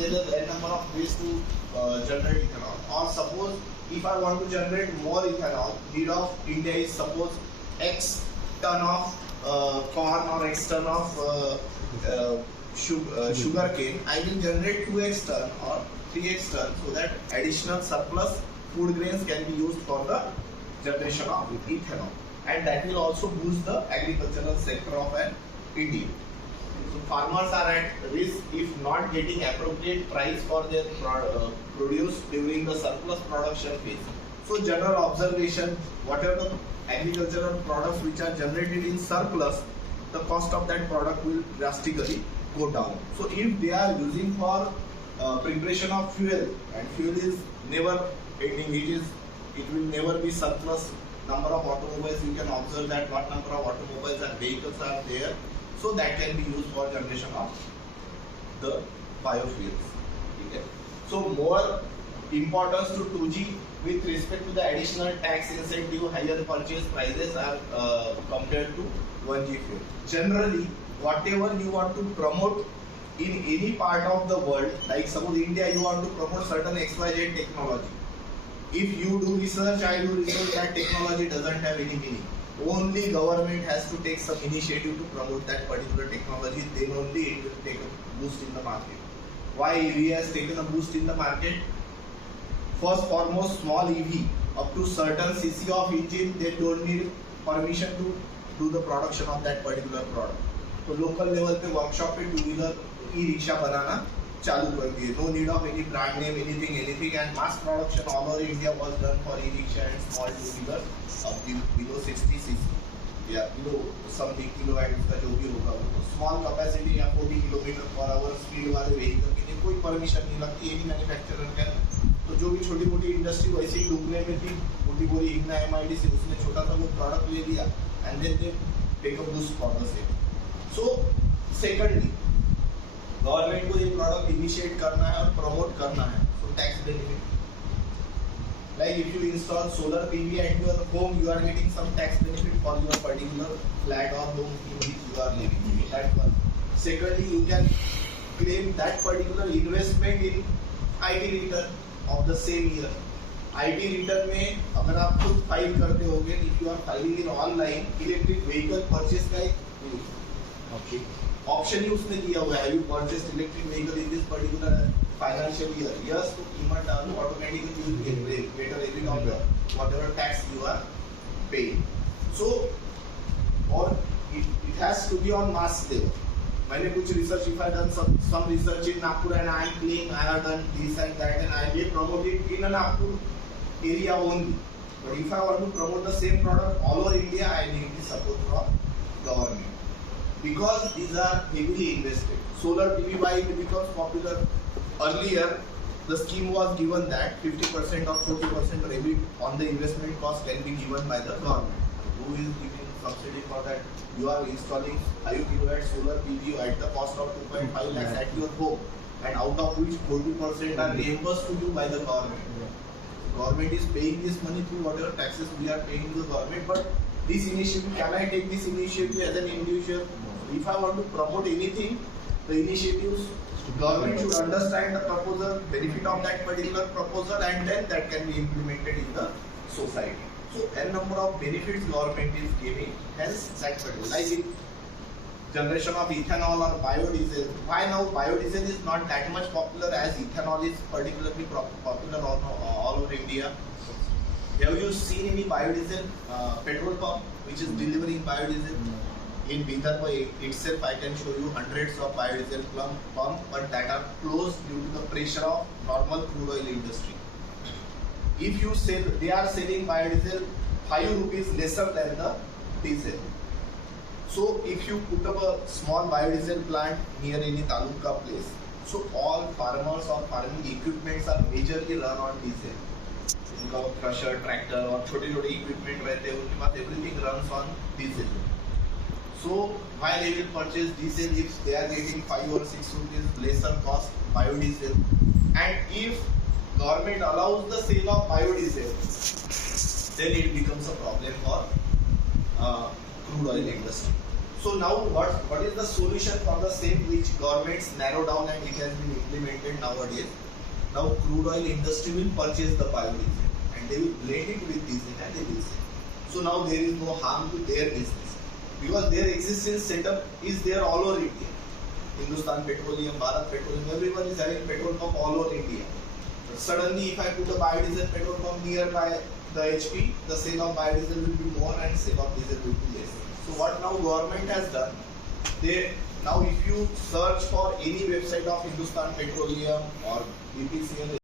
there are n number of ways to generate ethanol. Or suppose if I want to generate more ethanol, need of India is suppose X ton of corn or X ton of sugar cane. I will generate 2x ton or 3x ton, so that additional surplus food grains can be used for the generation of ethanol, and that will also boost the agricultural sector of an India. So farmers are at risk if not getting appropriate price for their produce during the surplus production phase. So general observation, whatever the agricultural products which are generated in surplus, the cost of that product will drastically go down. So if they are using for preparation of fuel, and fuel is never ending, it will never be surplus. Number of automobiles, you can observe that what number of automobiles and vehicles are there, so that can be used for generation of the biofuels. Okay. So more importance to 2G with respect to the additional tax incentive, higher purchase prices are compared to 1G fuel. Generally, whatever you want to promote in any part of the world, like suppose India, you want to promote certain XYZ technology. If you do research, I do research, that technology doesn't have any meaning. Only government has to take some initiative to promote that particular technology, then only it will take a boost in the market. Why EV has taken a boost in the market? First foremost, small EV up to certain cc of engine, they don't need permission to do the production of that particular product. So local level पे workshop पे two-wheeler e-rickshaw बनाना चालू कर दिए. No need of any brand name, anything, and mass production all over India was done for e-rickshaw and small two-wheeler below 60 cc. Yeah, below some big kilowatt का जो भी होगा, small capacity या 40 km/h speed वाले vehicle के लिए कोई permission नहीं लगती, ये भी manufacturer का. तो जो भी छोटी मोटी इंडस्ट्री वैसे ही डूबने में थी, मोटी बोरी इग्ना MIDC, उसने छोटा सा वो प्रोडक्ट ले लिया and then they take a boost for the sale. So secondly, government को ये प्रोडक्ट इनिशिएट करना है और प्रमोट करना है, so tax benefit. Like if you install solar PV at your home, you are getting some tax benefit for your particular flat or home in which you are living. That one. Secondly, you can claim that particular investment in IT return of the same year. IT return में अगर आप खुद file करते होगे, if you are filing in online, electric vehicle purchase का एक option ही उसने दिया हुआ है. You purchased electric vehicle in this particular financial year. Yes, तो कीमत डालो, automatically you will get better rebate on the whatever tax you are paying. So, or it has to be on mass level. मैंने कुछ research, if I done some research in Nagpur and I am claiming I have done this and that, and I may promote it in a Nagpur area only. But if I want to promote the same product all over India, I need the support from government. Because these are heavily invested. Solar PV, why it becomes popular? Earlier, the scheme was given that 50% or 40% rebate on the investment cost can be given by the government. Who is giving subsidy for that? You are installing 5 kilowatt solar PV at the cost of 2.5 lakhs at your home, and out of which 40% are reimbursed to you by the government. Government is paying this money through whatever taxes we are paying to the government. But this initiative, can I take this initiative as an individual? If I want to promote anything, the initiatives, government should understand the proposal, benefit of that particular proposal, and then that can be implemented in the society. So n number of benefits government is giving, hence that particular, like in generation of ethanol or biodiesel. Why now biodiesel is not that much popular as ethanol is particularly popular all over India? Have you seen any biodiesel petrol pump which is delivering biodiesel? In Bidar itself, I can show you hundreds of biodiesel pumps, but that are closed due to the pressure of normal crude oil industry. If you sell, they are selling biodiesel 5 rupees lesser than the diesel. So if you put up a small biodiesel plant near any taluka place, so all farmers or farming equipments are majorly run on diesel. Crusher, tractor और छोटे-छोटे equipment रहते हैं, उनके पास everything runs on diesel. So why they will purchase diesel if they are getting 5 or 6 rupees lesser cost biodiesel? And if government allows the sale of biodiesel, then it becomes a problem for crude oil industry. So now what is the solution for the same which governments narrow down and it has been implemented nowadays? Now crude oil industry will purchase the biodiesel and they will blend it with diesel and they will sell. So now there is no harm to their business because their existing setup is there all over India. Hindustan Petroleum, Bharat Petroleum, everyone is having petrol pump all over India. But suddenly if I put a biodiesel petrol pump nearby the HP, the sale of biodiesel will be more and sale of diesel will be less. So what now government has done, they now if you search for any website of Hindustan Petroleum or BPCL